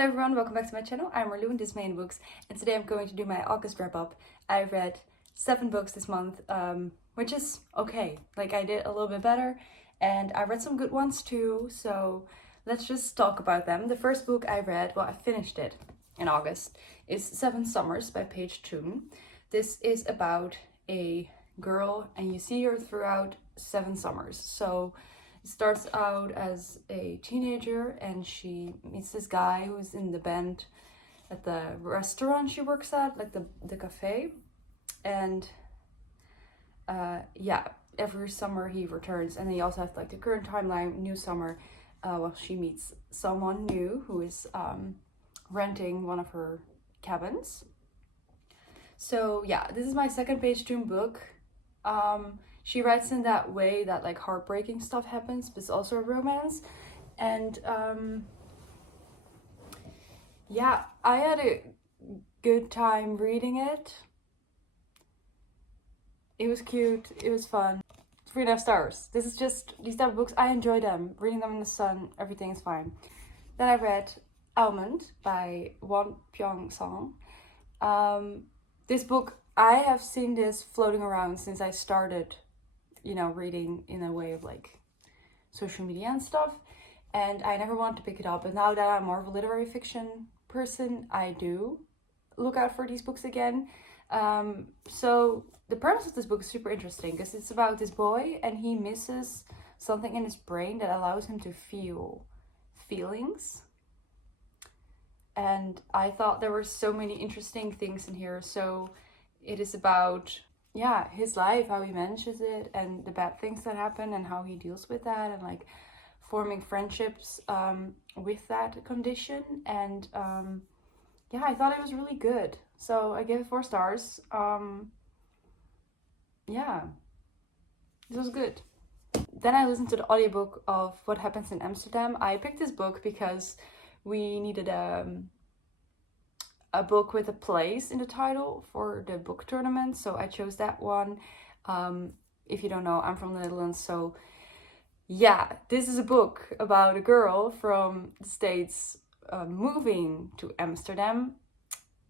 Hello everyone, welcome back to my channel. I'm Marlou and this is my books, and today I'm going to do my August wrap up. I read 7 books this month, which is okay. Like, I did a little bit better and I read some good ones too, so let's just talk about them. The first book I read, well, I finished it in August, is 7 Summers by Paige Toon. This is about a girl and you see her throughout 7 summers. So it starts out as a teenager and she meets this guy who's in the band at the restaurant she works at, like the cafe. And yeah, every summer he returns, and then you also have like the current timeline, new summer, well, she meets someone new who is renting one of her cabins. So yeah, this is my second Paige Toon book. She writes in that way that like heartbreaking stuff happens, but it's also a romance. And yeah, I had a good time reading it. It was cute, it was fun. 3.5 stars. This is just, these type of books, I enjoy them. Reading them in the sun, everything is fine. Then I read Almond by Won Pyong Song. This book, I have seen this floating around since I started, you know, reading in a way of like social media and stuff, and I never wanted to pick it up, but now that I'm more of a literary fiction person, I do look out for these books again. So the premise of this book is super interesting because it's about this boy and he misses something in his brain that allows him to feel feelings. And I thought there were so many interesting things in here. So it is about, yeah, his life, how he manages it, and the bad things that happen and how he deals with that, and like forming friendships with that condition. And yeah, I thought it was really good. So I gave it 4 stars. Yeah, this was good. Then I listened to the audiobook of What Happens in Amsterdam. I picked this book because we needed a book with a place in the title for the book tournament, so I chose that one. If you don't know, I'm from the Netherlands, so yeah, this is a book about a girl from the States moving to Amsterdam,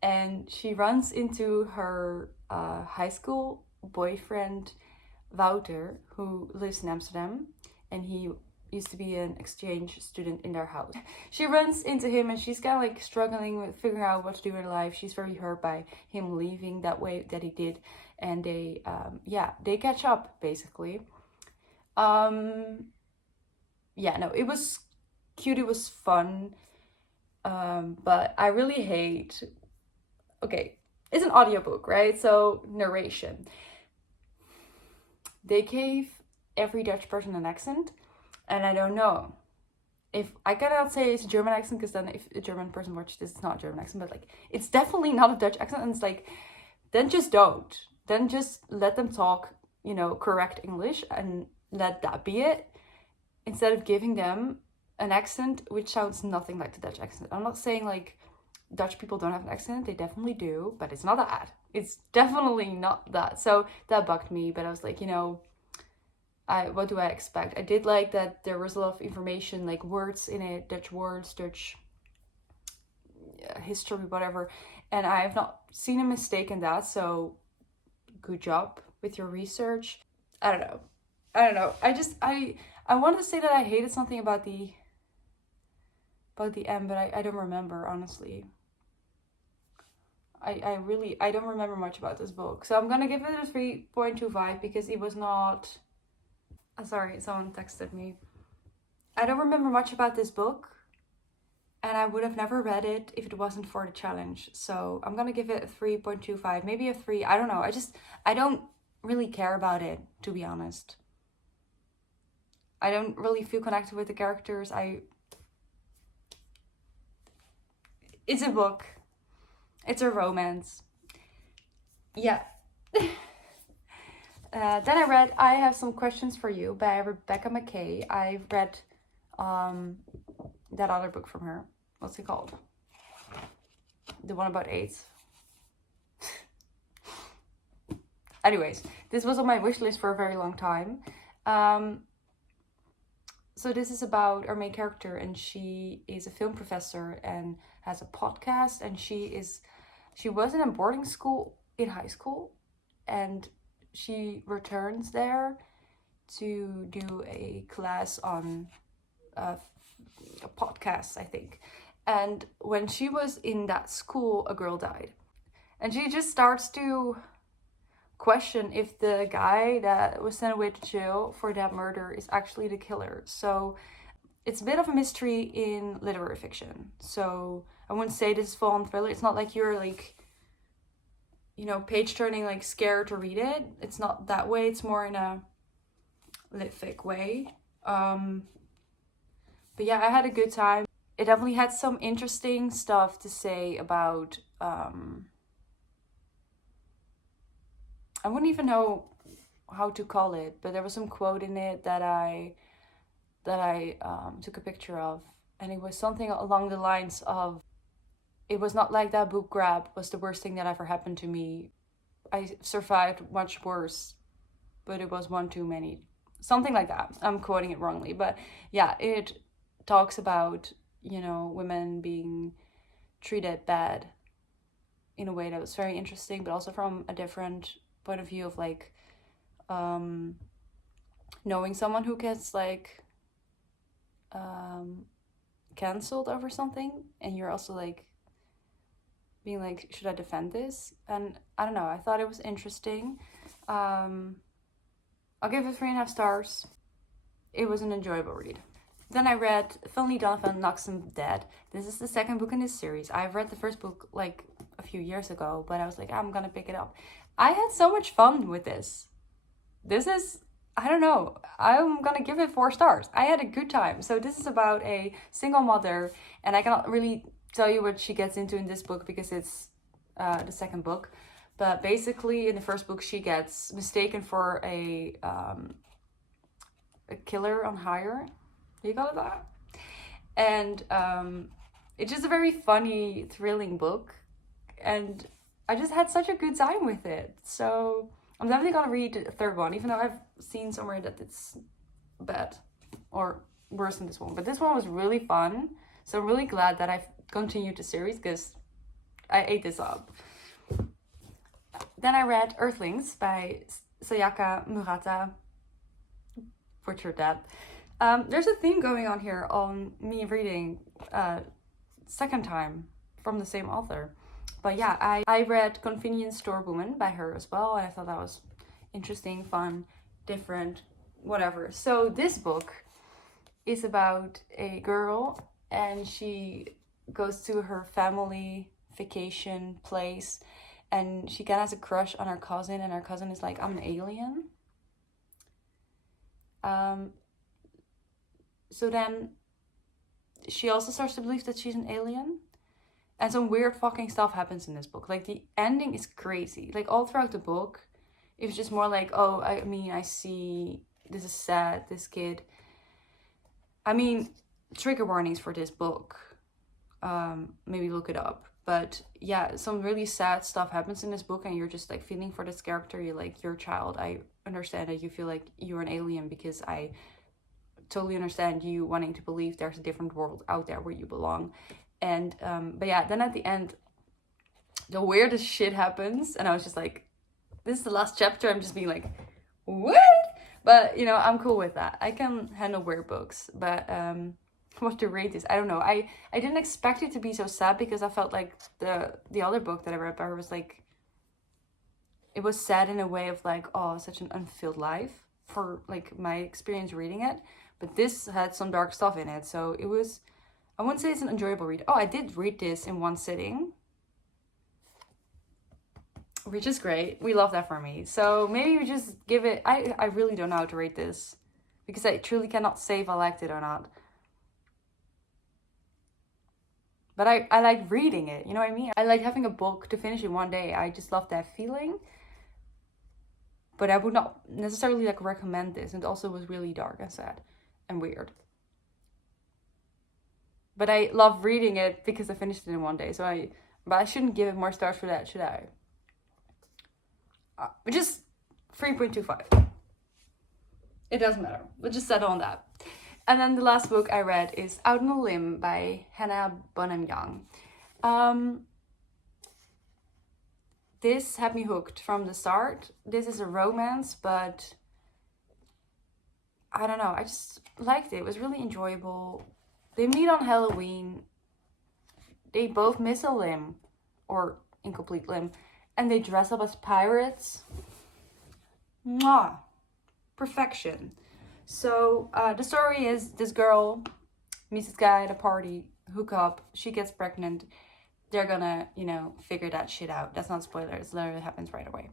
and she runs into her high school boyfriend Wouter, who lives in Amsterdam, and he used to be an exchange student in their house. She runs into him and she's kind of like struggling with figuring out what to do in her life. She's very hurt by him leaving that way that he did, and they yeah, they catch up basically. Yeah, no, it was cute, it was fun, but I really hate, okay, it's an audiobook, right? So narration. They gave every Dutch person an accent, and I don't know if I cannot say it's a German accent, because then if a German person watches this, it's not a German accent, but like it's definitely not a Dutch accent. And it's like, then just don't, then just let them talk, you know, correct English, and let that be it, instead of giving them an accent which sounds nothing like the Dutch accent. I'm not saying like Dutch people don't have an accent, they definitely do, but it's not that. It's definitely not that. So that bugged me, but I was like, you know, what do I expect? I did like that there was a lot of information, like words in it, Dutch words, Dutch history, whatever, and I have not seen a mistake in that, so good job with your research. I don't know. I wanted to say that I hated something about the end, but I don't remember, honestly. I really don't remember much about this book, so I'm gonna give it a 3.25 because it was not... Sorry, someone texted me. I don't remember much about this book, and I would have never read it if it wasn't for the challenge. So I'm gonna give it a 3.25, maybe a 3. I don't know. I don't really care about it, to be honest. I don't really feel connected with the characters. It's a book. It's a romance. Yeah. Then I Have Some Questions for You by Rebecca McKay. I read that other book from her. What's it called? The one about AIDS. Anyways, this was on my wish list for a very long time. so this is about our main character, and she is a film professor and has a podcast, and she was in a boarding school in high school, and she returns there to do a class on a podcast, I think. And when she was in that school, a girl died. And she just starts to question if the guy that was sent away to jail for that murder is actually the killer. So it's a bit of a mystery in literary fiction. So I wouldn't say this is full-on thriller. It's not like you're like, you know, page turning, like scared to read it. It's not that way. It's more in a lit fic way. But yeah, I had a good time. It definitely had some interesting stuff to say about I wouldn't even know how to call it, but there was some quote in it that I took a picture of, and it was something along the lines of, it was not like that book grab was the worst thing that ever happened to me. I survived much worse, but it was one too many. Something like that. I'm quoting it wrongly, but yeah, it talks about, you know, women being treated bad in a way that was very interesting, but also from a different point of view of like knowing someone who gets like cancelled over something, and you're also like being like, should I defend this? And I don't know, I thought it was interesting. I'll give it 3.5 stars. It was an enjoyable read. Then I read Finley Donovan Knocks Him Dead. This is the second book in this series. I've read the first book like a few years ago, but I was like, I'm gonna pick it up. I had so much fun with this. This is, I don't know, I'm gonna give it 4 stars. I had a good time. So this is about a single mother, and I cannot really tell you what she gets into in this book because it's the second book. But basically in the first book, she gets mistaken for a killer on hire. Do you call it that? And it's just a very funny, thrilling book. And I just had such a good time with it. So I'm definitely gonna read the third one, even though I've seen somewhere that it's bad or worse than this one. But this one was really fun. So I'm really glad that I've continued the series because I ate this up. Then I read Earthlings by Sayaka Murata. Butchered that. There's a theme going on here on me reading second time from the same author. But yeah, I read Convenience Store Woman by her as well, and I thought that was interesting, fun, different, whatever. So this book is about a girl, and she goes to her family vacation place, and she kind of has a crush on her cousin, and her cousin is like, I'm an alien. So then she also starts to believe that she's an alien. And some weird fucking stuff happens in this book. Like, the ending is crazy. Like, all throughout the book, it was just more like, oh, I mean, I see, this is sad, this kid. I mean, trigger warnings for this book. Maybe look it up. But yeah, some really sad stuff happens in this book, and you're just like feeling for this character. You're like, you're a child. I understand that you feel like you're an alien, because I totally understand you wanting to believe there's a different world out there where you belong. And but yeah, then at the end, the weirdest shit happens, and I was just like, this is the last chapter. I'm just being like, what? But you know, I'm cool with that. I can handle weird books. But what to rate this, I don't know. I didn't expect it to be so sad, because I felt like the other book that I read by her was like, it was sad in a way of like, oh, such an unfulfilled life, for like my experience reading it. But this had some dark stuff in it, so it was, I wouldn't say it's an enjoyable read. Oh, I did read this in one sitting, which is great. We love that for me. So maybe we just give it, I really don't know how to rate this, because I truly cannot say if I liked it or not. But I like reading it, you know what I mean? I like having a book to finish in one day. I just love that feeling. But I would not necessarily like recommend this. It also was really dark and sad and weird. But I love reading it because I finished it in one day. But I shouldn't give it more stars for that, should I? Just 3.25. It doesn't matter. We'll just settle on that. And then the last book I read is Out on a Limb by Hannah Bonham Young. This had me hooked from the start. This is a romance, but I don't know, I just liked it. It was really enjoyable. They meet on Halloween. They both miss a limb, or incomplete limb, and they dress up as pirates. Mwah! Perfection. So the story is this girl meets this guy at a party, hook up, she gets pregnant. They're gonna, you know, figure that shit out. That's not spoilers, it literally happens right away.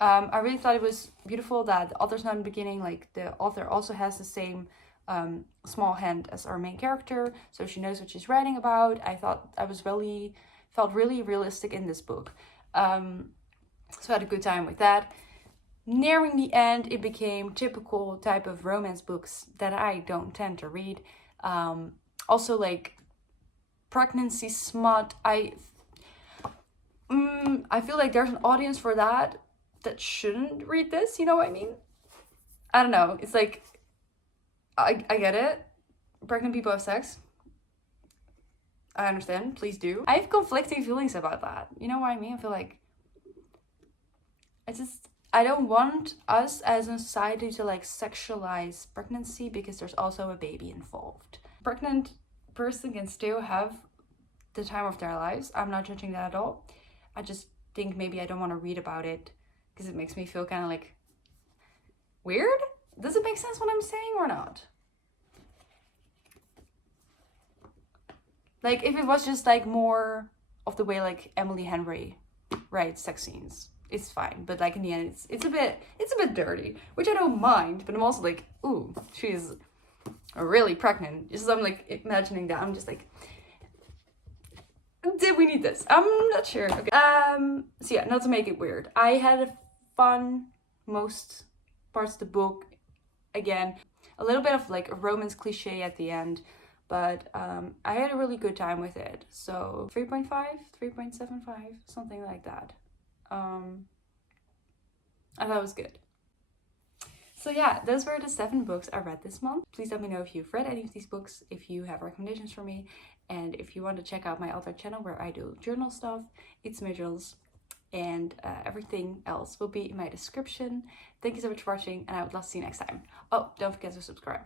I really thought it was beautiful that the author's not in the beginning, like the author also has the same small hand as our main character, so she knows what she's writing about. I thought I felt really realistic in this book. So I had a good time with that. Nearing the end, it became typical type of romance books that I don't tend to read. Also, like pregnancy smut. I feel like there's an audience for that shouldn't read this. You know what I mean? I don't know. It's like I get it. Pregnant people have sex. I understand. Please do. I have conflicting feelings about that. You know what I mean? I feel like I don't want us as a society to like sexualize pregnancy because there's also a baby involved. Pregnant person can still have the time of their lives. I'm not judging that at all. I just think maybe I don't want to read about it because it makes me feel kind of like weird. Does it make sense what I'm saying or not? Like if it was just like more of the way like Emily Henry writes sex scenes, it's fine. But like in the end, it's a bit dirty, which I don't mind. But I'm also like, ooh, she's really pregnant. So I'm like imagining that. I'm just like, did we need this? I'm not sure. Okay. So yeah, not to make it weird. I had fun most parts of the book. Again, a little bit of like a romance cliche at the end, but I had a really good time with it. So 3.5, 3.75, something like that. I thought it was good. So yeah, those were the 7 books I read this month. Please let me know if you've read any of these books, if you have recommendations for me, and if you want to check out my other channel where I do journal stuff, it's Midgels, and everything else will be in my description. Thank you so much for watching, and I would love to see you next time. Oh, don't forget to subscribe.